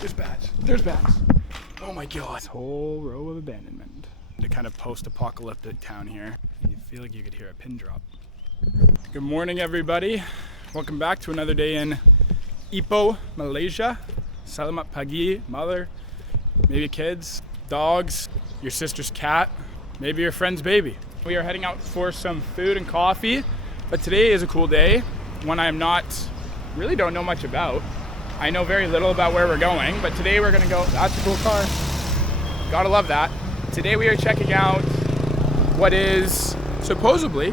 There's bats. There's bats. Oh my god. This whole row of abandonment. The kind of post-apocalyptic town here. You feel like you could hear a pin drop. Good morning, everybody. Welcome back to another day in Ipoh, Malaysia. Selamat pagi, mother, maybe kids, dogs, your sister's cat, maybe your friend's baby. We are heading out for some food and coffee, but today is a cool day, one really don't know much about. I know very little about where we're going, but today we're gonna go, that's a cool car. Gotta love that. Today we are checking out what is supposedly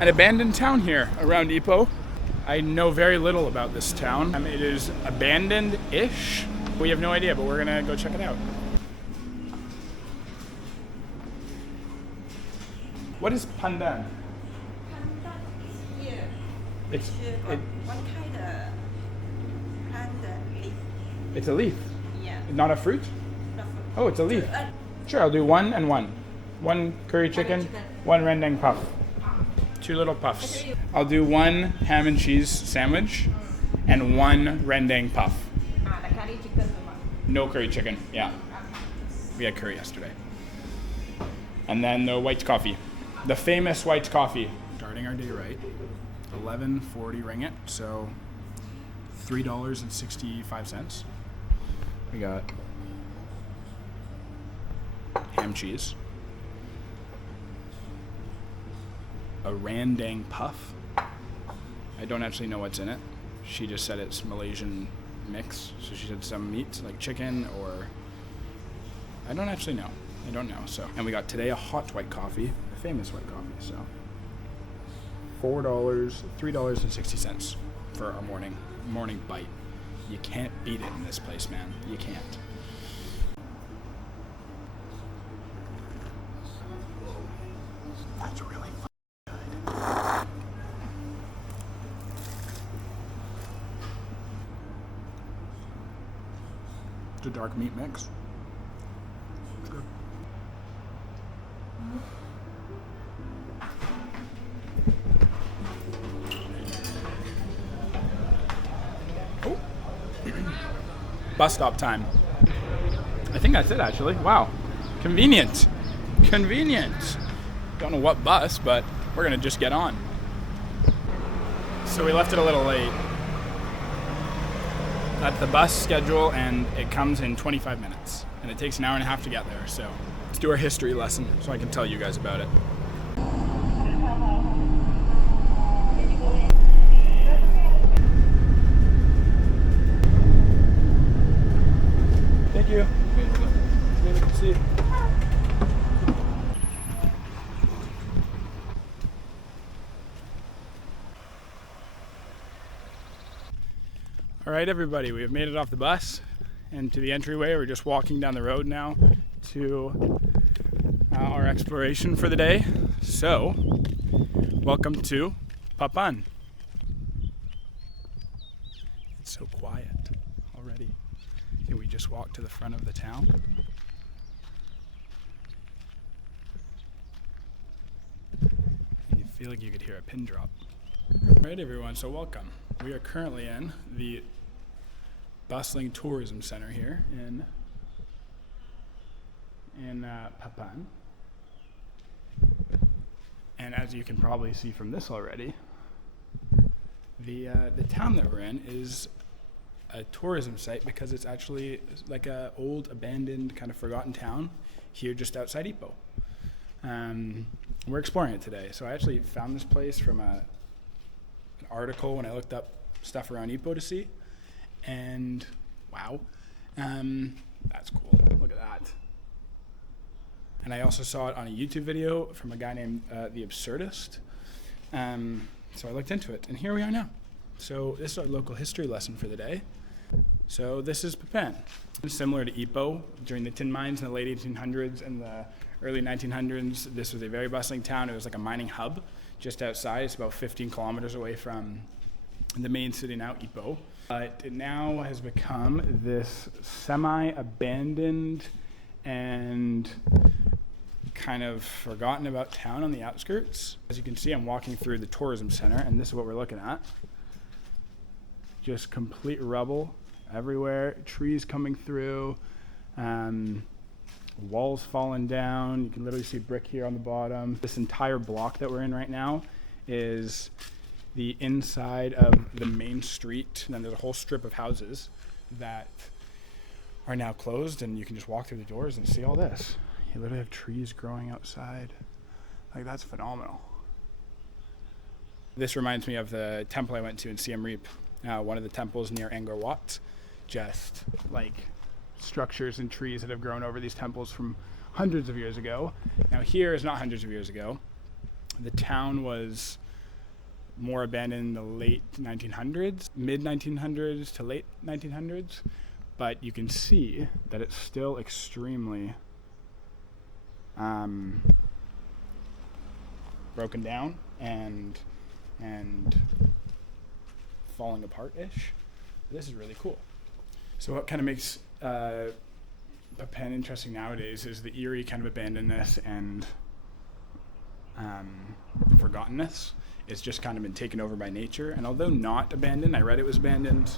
an abandoned town here around Ipoh. I know very little about this town. It is abandoned-ish. We have no idea, but we're gonna go check it out. What is pandan? Pandan is here. It's One kind of plant leaf. it's a leaf, Yeah. not a fruit? Not fruit. Oh, it's a leaf. Sure, I'll do one and one. One curry chicken, one rendang puff. 2 little puffs. I'll do one ham and cheese sandwich and one rendang puff. The curry chicken. No curry chicken, yeah. We had curry yesterday. And then the white coffee. The famous white coffee. Starting our day right. 11.40 ringgit, so $3.65. We got ham cheese, a rendang puff. I don't actually know what's in it. She just said it's Malaysian mix, so she said some meat like chicken or I don't actually know. I don't know. So, and we got today a hot white coffee, a famous white coffee. So $3.60 for our morning bite. You can't beat it in this place, man. You can't. That's really good. It's a dark meat mix. It's good. Oh. Bus stop time. I think that's it, actually. Wow. Convenient. Convenient. Don't know what bus, but we're gonna just get on. So we left it a little late. That's the bus schedule, and it comes in 25 minutes. And it takes an hour and a half to get there, so let's do our history lesson so I can tell you guys about it. Thank you. Maybe we can see. All right, everybody, we have made it off the bus and to the entryway. We're just walking down the road now to our exploration for the day. So, welcome to Papan. It's so quiet already. Can we just walk to the front of the town? You feel like you could hear a pin drop. All right, everyone, so welcome. We are currently in the bustling tourism center here in Papan. And as you can probably see from this already, the town that we're in is a tourism site because it's actually like a old abandoned kind of forgotten town here just outside Ipoh. We're exploring it today. So I actually found this place from an article when I looked up stuff around Ipoh to see, and wow, that's cool. Look at that. And I also saw it on a YouTube video from a guy named The Absurdist. So I looked into it, and here we are now. So this is our local history lesson for the day. So this is Papan. Similar to Ipoh, during the tin mines in the late 1800s and the early 1900s, this was a very bustling town. It was like a mining hub just outside. It's about 15 kilometers away from the main city now, Ipoh. It now has become this semi-abandoned and kind of forgotten about town on the outskirts. As you can see, I'm walking through the tourism center, and this is what we're looking at. Just complete rubble everywhere, trees coming through, walls falling down. You can literally see brick here on the bottom. This entire block that we're in right now is the inside of the main street, and then there's a whole strip of houses that are now closed, and you can just walk through the doors and see all this. You literally have trees growing outside. Like, that's phenomenal. This reminds me of the temple I went to in Siem Reap, one of the temples near Angkor Wat. Just like structures and trees that have grown over these temples from hundreds of years ago. Now here is not hundreds of years ago. The town was more abandoned in the late 1900s, mid 1900s to late 1900s, but you can see that it's still extremely broken down and falling apart-ish. This is really cool. So what kind of makes Papan interesting nowadays is the eerie kind of abandonedness and forgottenness. It's just kind of been taken over by nature. And although not abandoned, I read it was abandoned,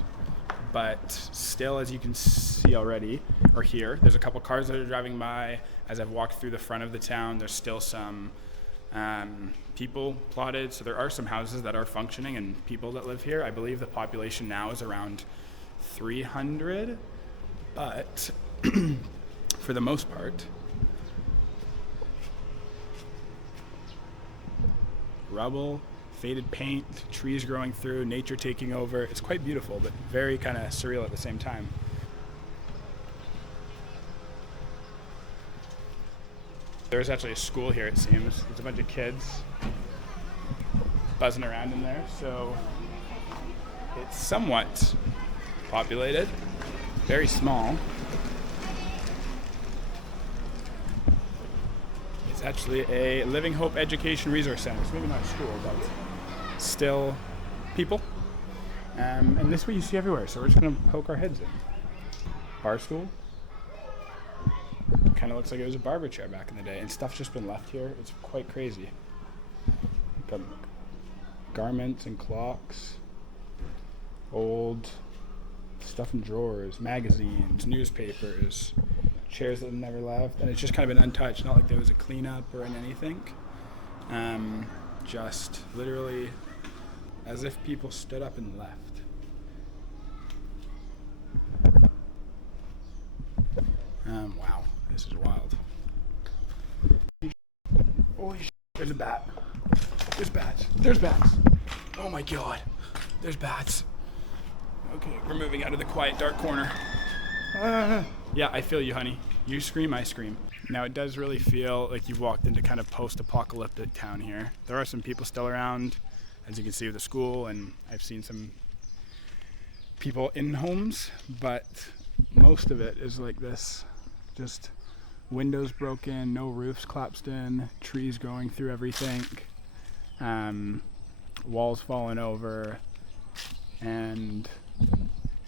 but still, as you can see already, or hear, there's a couple cars that are driving by. As I've walked through the front of the town, there's still some people plotted. So there are some houses that are functioning and people that live here. I believe the population now is around 300, but for the most part, rubble, faded paint, trees growing through, nature taking over. It's quite beautiful, but very kind of surreal at the same time. There's actually a school here, it seems. There's a bunch of kids buzzing around in there, so it's somewhat populated, very small. It's actually a Living Hope Education Resource Center. It's maybe not a school, but still people. And this is what you see everywhere, so we're just gonna poke our heads in. Bar stool. Kind of looks like it was a barber chair back in the day, and stuff's just been left here. It's quite crazy. Got garments and clocks, old stuff in drawers, magazines, newspapers, chairs that have never left, and it's just kind of been untouched. Not like there was a cleanup or anything. Just literally as if people stood up and left. Wow, this is wild. Holy shit, there's a bat. There's bats. There's bats. Oh my god, there's bats. Okay, we're moving out of the quiet, dark corner. Yeah, I feel you, honey. You scream, I scream. Now, it does really feel like you've walked into kind of post-apocalyptic town here. There are some people still around, as you can see with the school, and I've seen some people in homes, but most of it is like this. Just windows broken, no roofs collapsed in, trees growing through everything, walls falling over, and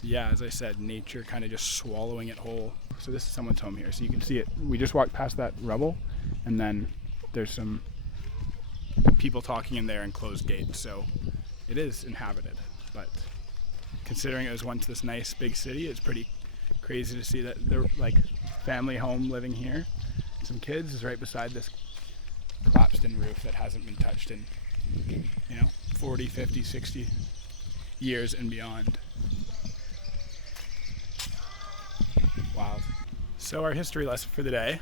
yeah, as I said, nature kind of just swallowing it whole. So this is someone's home here, so you can see it. We just walked past that rubble, and then there's some people talking in there and closed gates, so it is inhabited. But considering it was once this nice big city, it's pretty crazy to see that they're like family home living here. Some kids is right beside this collapsed in roof that hasn't been touched in 40, 50, 60 years and beyond. Wow. So our history lesson for the day,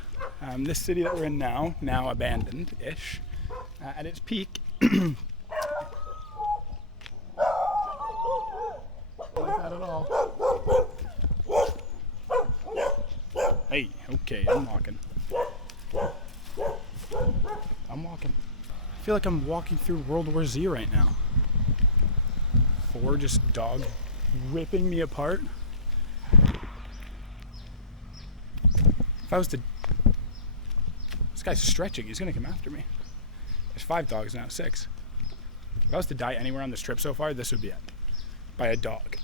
this city that we're in now abandoned-ish, at its peak, like that at all. Hey, okay, I'm walking. I feel like I'm walking through World War Z right now. 4 just dogs ripping me apart. If I was to... This guy's stretching, he's gonna come after me. There's 5 dogs now, 6. If I was to die anywhere on this trip so far, this would be it. By a dog.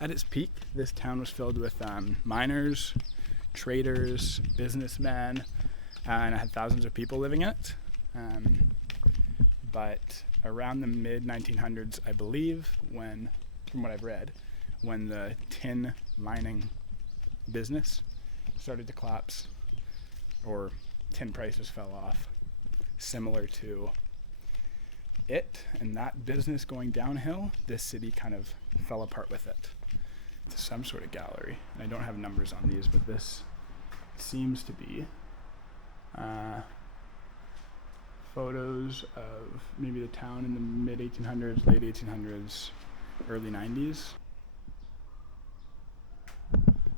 At its peak, this town was filled with miners, traders, businessmen, and it had thousands of people living in it. But around the mid-1900s, I believe, from what I've read, when the tin mining business started to collapse, or tin prices fell off, similar to it and that business going downhill, this city kind of fell apart with it. It's some sort of gallery. And I don't have numbers on these, but this seems to be photos of maybe the town in the mid 1800s, late 1800s, early 90s.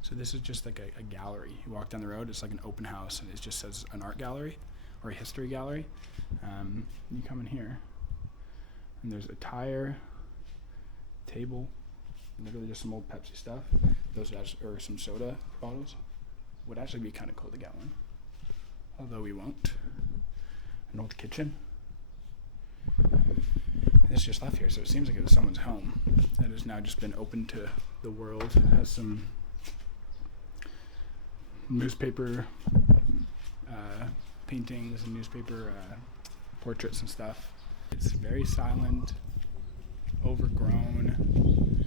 So this is just like a gallery. You walk down the road, it's like an open house, and it just says an art gallery or a history gallery. You come in here, and there's a tire, table, literally just some old Pepsi stuff. Those are some soda bottles. Would actually be kind of cool to get one, although we won't. An old kitchen. And it's just left here, so it seems like it was someone's home that has now just been open to the world. It has some newspaper paintings and newspaper portraits and stuff. It's very silent, overgrown,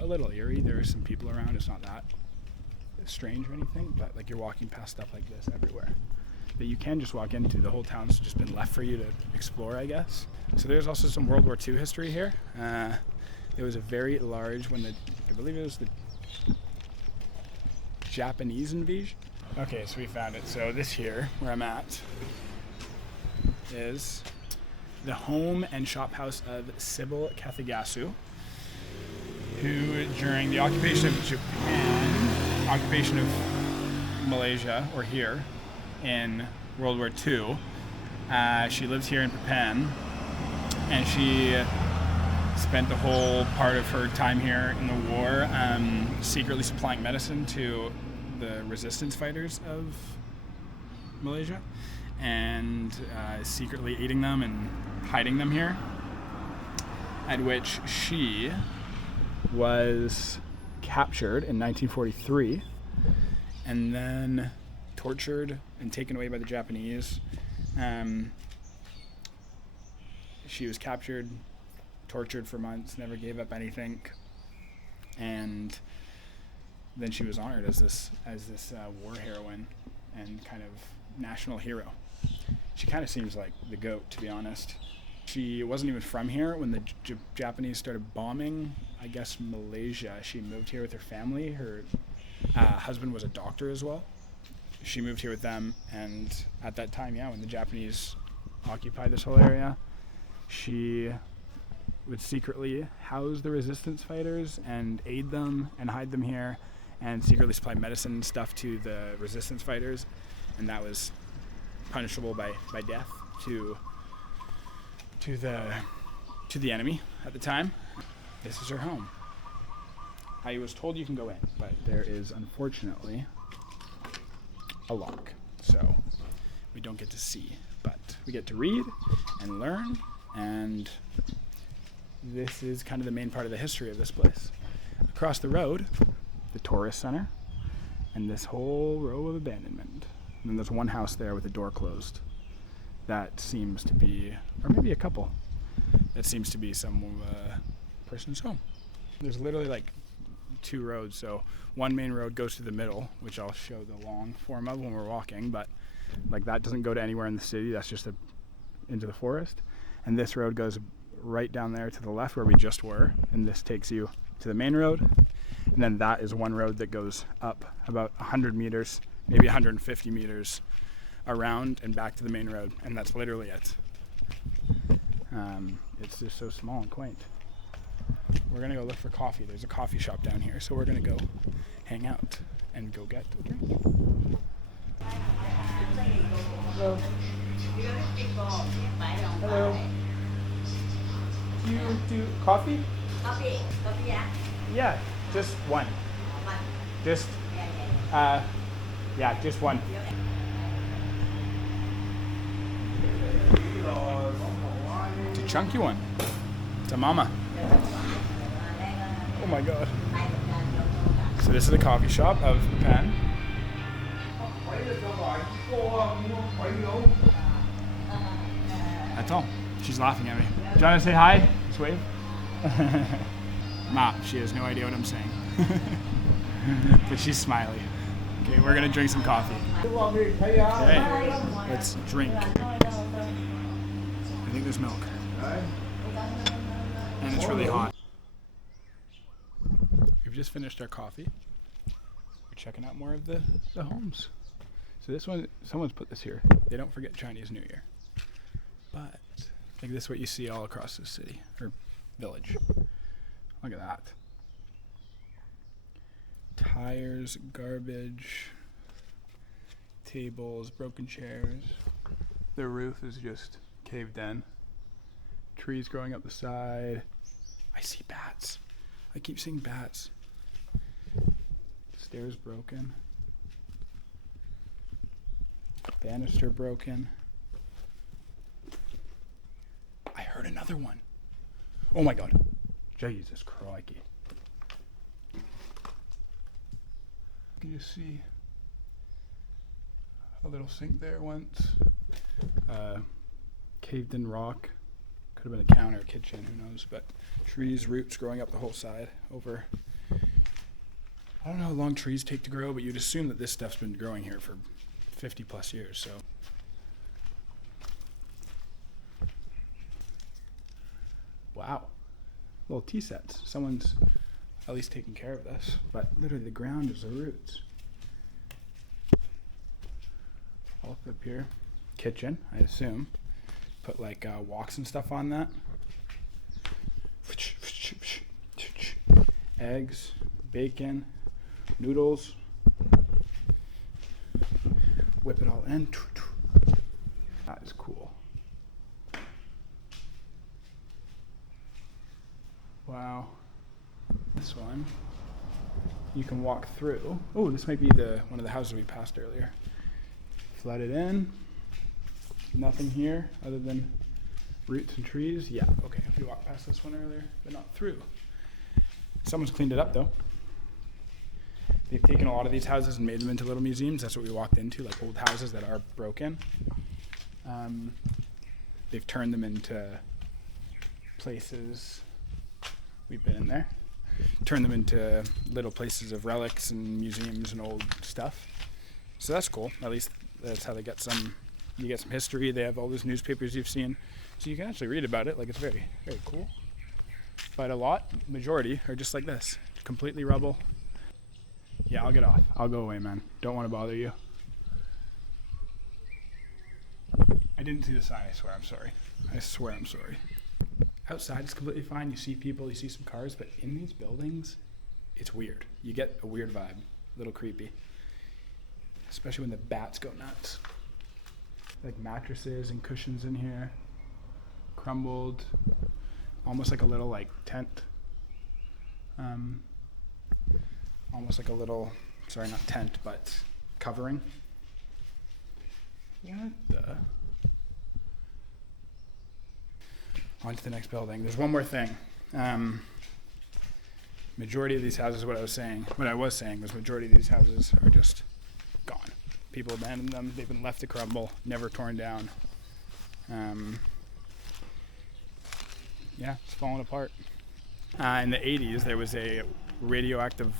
a little eerie. There are some people around. It's not that strange or anything, but like you're walking past stuff like this everywhere that you can just walk into. The whole town's just been left for you to explore, I guess. So there's also some World War II history here. There was a very large, I believe it was the Japanese invasion. Okay, so we found it. So this here, where I'm at, is the home and shop house of Sybil Kathigasu, who during the occupation of Japan, occupation of Malaysia, or here, in World War II, she lived here in Papan, and she spent the whole part of her time here in the war secretly supplying medicine to the resistance fighters of Malaysia, and secretly eating them and hiding them here, at which she was captured in 1943 and then tortured and taken away by the Japanese. She was captured, tortured for months, never gave up anything, and then she was honored as this war heroine and kind of national hero. She kind of seems like the GOAT, to be honest. She wasn't even from here when the Japanese started bombing, I guess, Malaysia. She moved here with her family. Her husband was a doctor as well. She moved here with them, and at that time, when the Japanese occupied this whole area, she would secretly house the resistance fighters and aid them and hide them here, and secretly supply medicine and stuff to the resistance fighters, and that was punishable by death to the enemy at the time. This is her home. I was told you can go in, but there is unfortunately a lock, so we don't get to see, but we get to read and learn, and this is kind of the main part of the history of this place. Across the road, the tourist center, and this whole row of abandonment. And then there's one house there with the door closed. That seems to be, or maybe a couple, that seems to be some person's home. There's literally like two roads. So one main road goes to the middle, which I'll show the long form of when we're walking, but like that doesn't go to anywhere in the city. That's just into the forest. And this road goes right down there to the left where we just were, and this takes you to the main road. And then that is one road that goes up about 100 meters, maybe 150 meters around and back to the main road, and that's literally it. It's just so small and quaint. We're gonna go look for coffee. There's a coffee shop down here, so we're gonna go hang out and go get a drink. Hello. Hello. Do you do coffee? Coffee, Yeah, just one. Just, just one. It's a chunky one. It's a mama. Oh my god. So this is the coffee shop of Papan. That's all. She's laughing at me. Do you want to say hi? Just wave. Ma, she has no idea what I'm saying. But she's smiley. Okay, we're gonna drink some coffee. Okay, let's drink. I think there's milk. And it's really hot. We've just finished our coffee. We're checking out more of the homes. So this one, someone's put this here. They don't forget Chinese New Year. But like this is what you see all across the city, or village. Look at that. Tires, garbage, tables, broken chairs. The roof is just caved in. Trees growing up the side. I see bats. I keep seeing bats. Stairs broken. Banister broken. I heard another one. Oh my god. Jesus crikey. You can just see a little sink there once. Caved in rock. Could have been a counter, kitchen, who knows, but trees, roots growing up the whole side over. I don't know how long trees take to grow, but you'd assume that this stuff's been growing here for 50 plus years, so. Wow. Little tea sets. Someone's at least taking care of this, but literally the ground is the roots. All up here. Kitchen, I assume. Put like walks and stuff on that. Eggs, bacon, noodles. Whip it all in. That is cool. Wow. This one, you can walk through. Oh, this might be one of the houses we passed earlier. Flooded in. Nothing here other than roots and trees. Yeah, okay. We walked past this one earlier, but not through. Someone's cleaned it up though. They've taken a lot of these houses and made them into little museums. That's what we walked into, like old houses that are broken. They've turned them into places. We've been in there. Turned them into little places of relics and museums and old stuff. So that's cool. At least that's how they get some. You get some history. They have all those newspapers you've seen, so you can actually read about it. Like it's very, very cool. But majority are just like this, completely rubble. Yeah, I'll get off. I'll go away, man. Don't want to bother you. I didn't see the sign. I swear. I'm sorry. I swear I'm sorry. Outside is completely fine. You see people, you see some cars, but in these buildings, it's weird. You get a weird vibe, a little creepy, especially when the bats go nuts. Like mattresses and cushions in here, crumbled, almost like a little like tent. Almost like a little, sorry, not tent, but covering. What the? On to the next building. There's one more thing. Majority of these houses, what I was saying was majority of these houses are just gone. People abandoned them. They've been left to crumble, never torn down. Yeah, it's falling apart. In the 80s, there was a radioactive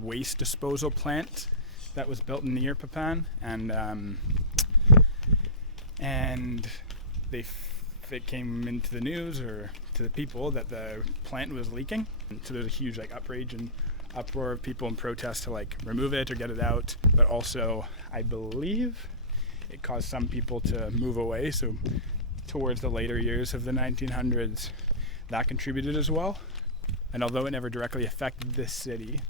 waste disposal plant that was built near Papan, and it came into the news or to the people that the plant was leaking. And so there's a huge like outrage and uproar of people in protest to like remove it or get it out. But also, I believe it caused some people to move away. So towards the later years of the 1900s, that contributed as well. And although it never directly affected this city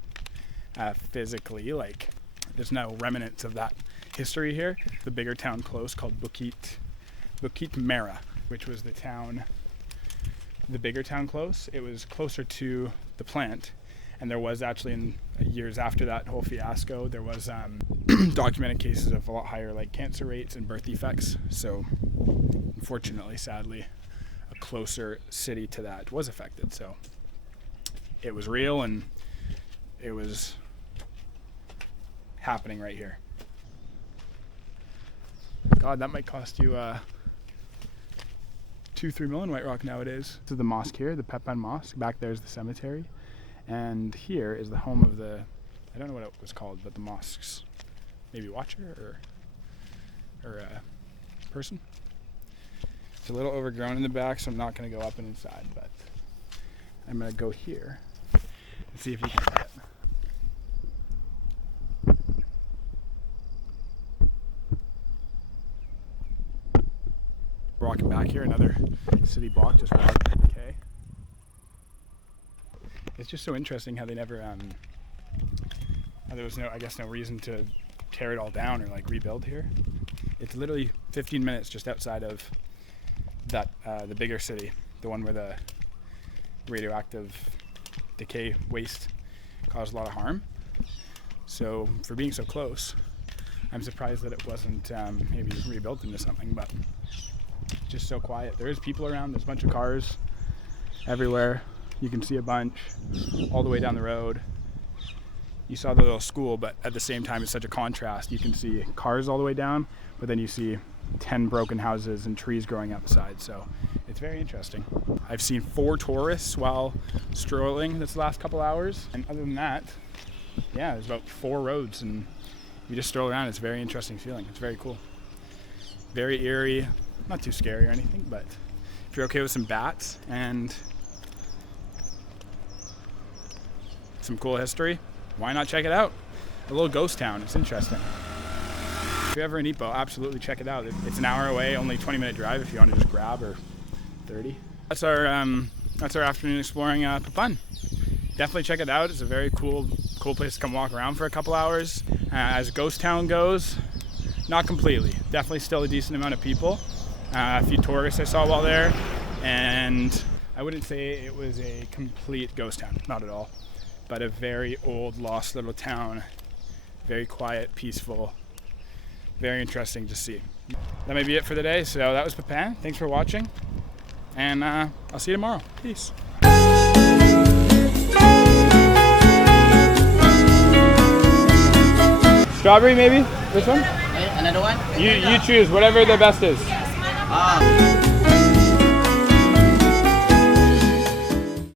physically, like there's no remnants of that history here. The bigger town close called Bukit Merah, which was the bigger town close. It was closer to the plant, and there was actually in years after that whole fiasco, there was documented cases of a lot higher like cancer rates and birth defects. So unfortunately, sadly, a closer city to that was affected. So it was real and it was happening right here. God, that might cost you 2-3 million White Rock nowadays. This is the mosque here, the Papan Mosque. Back there's the cemetery. And here is the home of the, I don't know what it was called, but the mosque's maybe watcher or person. It's a little overgrown in the back, so I'm not going to go up and inside, but I'm going to go here and see if you can see it. We're walking back here, another city block just without decay. It's just so interesting how they never, how there was no reason to tear it all down or like rebuild here. It's literally 15 minutes just outside of that, the bigger city, the one where the radioactive decay waste caused a lot of harm. So for being so close, I'm surprised that it wasn't maybe rebuilt into something, but just so quiet. There is people around, there's a bunch of cars everywhere. You can see a bunch all the way down the road. You saw the little school, but at the same time it's such a contrast. You can see cars all the way down, but then you see 10 broken houses and trees growing outside, so it's very interesting. I've seen 4 tourists while strolling this last couple hours, and other than that, yeah, there's about 4 roads, and you just stroll around. It's a very interesting feeling. It's very cool. Very eerie, not too scary or anything, but if you're okay with some bats and some cool history, why not check it out? A little ghost town, it's interesting. If you're ever in Ipoh, absolutely check it out. It's an hour away, only 20-minute drive if you want to just grab, or 30. That's our afternoon exploring Papan. Definitely check it out. It's a very cool place to come walk around for a couple hours. As ghost town goes, not completely. Definitely still a decent amount of people. A few tourists I saw while there, and I wouldn't say it was a complete ghost town, not at all, but a very old, lost little town. Very quiet, peaceful, very interesting to see. That may be it for the day, so that was Papan. Thanks for watching, and I'll see you tomorrow. Peace. Strawberry, maybe? This one? Another one? You choose, whatever the best is. Ah.